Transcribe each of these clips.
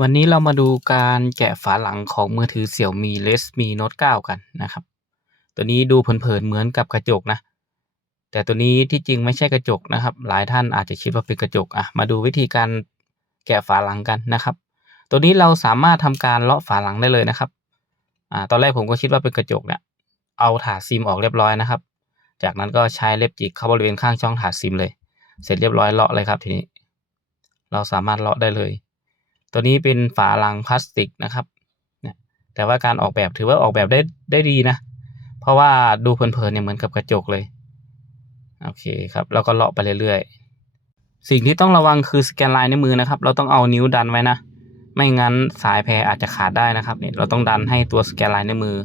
วันนี้เรามาดูการแกะฝาหลังของมือถือ Xiaomi Redmi Note 9 กันนะครับ ตัวนี้ดูเผินๆเหมือนกับกระจกนะ แต่ตัวนี้ที่จริงไม่ใช่กระจกนะครับ หลายท่านอาจจะคิดว่าเป็นกระจกอะมาดูวิธีการแกะฝาหลังกันนะครับ ตัวนี้เราสามารถทำการเลาะฝาหลังได้เลยนะครับอ่าตอนแรกผมก็คิดว่าเป็นกระจกเนี่ยเอาถาดซิมออกเรียบร้อยนะครับ จากนั้นก็ใช้เล็บจิกเข้าบริเวณข้างช่องถาดซิมเลย เสร็จเรียบร้อยเลาะเลยครับทีนี้ เราสามารถเลาะได้เลย ตัวนี้เป็นฝาลังพลาสติกนะครับเนี่ยแต่ว่าการออกแบบถือว่าออกแบบได้ได้ดีนะ เพราะว่าดูเพลินๆเนี่ยเหมือนกับกระจกเลย โอเคครับ แล้วก็เลาะไปเรื่อยๆ สิ่งที่ต้องระวังคือสแกนลายนิ้วมือนะครับ เราต้องเอานิ้วดันไว้นะ ไม่งั้นสายแพรอาจจะขาดได้นะครับเนี่ยเราต้องดันให้ตัวสแกนลายนิ้วมือ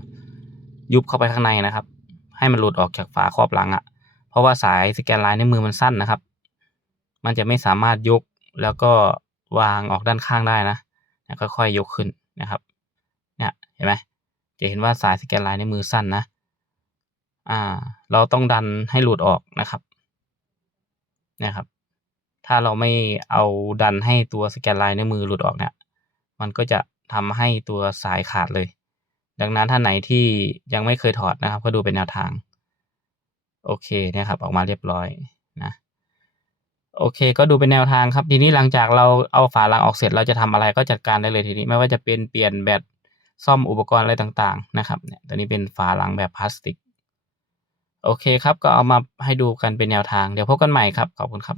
ยุบเข้าไปข้างในนะครับ ให้มันหลุดออกจากฝาครอบหลังอะ่ะ เพราะว่าสายสแกนลายนิ้วมือมันสั้นนะครับ มันจะไม่สามารถยกแล้วก็ วางออกด้านข้างได้นะนี่ยค่อยๆยกขึ้นนะครับเนี่ยเห็นไหมจะเห็นว่าสายสแกนลายนิ้วมือสั้นนะอ่า เราต้องดันให้หลุดออกนะครับนะครับ ถ้าเราไม่เอาดันให้ตัวสแกนลายนิ้วมือหลุดออกเนี่ยมันก็จะทำให้ตัวสายขาดเลย ดังนั้นท่านไหนที่ยังไม่เคยถอดนะครับ ก็ดูเป็นแนวทาง โอเคนะครับ ออกมาเรียบร้อยนะ โอเค ก็ดูเป็นแนวทางครับ ทีนี้หลังจากเราเอาฝาลังออกเสร็จเราจะทำอะไรก็จัดการได้เลยทีนี้ไม่ว่าจะเป็นเปลี่ยนแบตซ่อมอุปกรณ์อะไรต่างๆนะครับเนี่ยตัวนี้เป็นฝาลังแบบพลาสติก โอเคครับ ก็เอามาให้ดูกันเป็นแนวทาง เดี๋ยวพบกันใหม่ครับ ขอบคุณครับ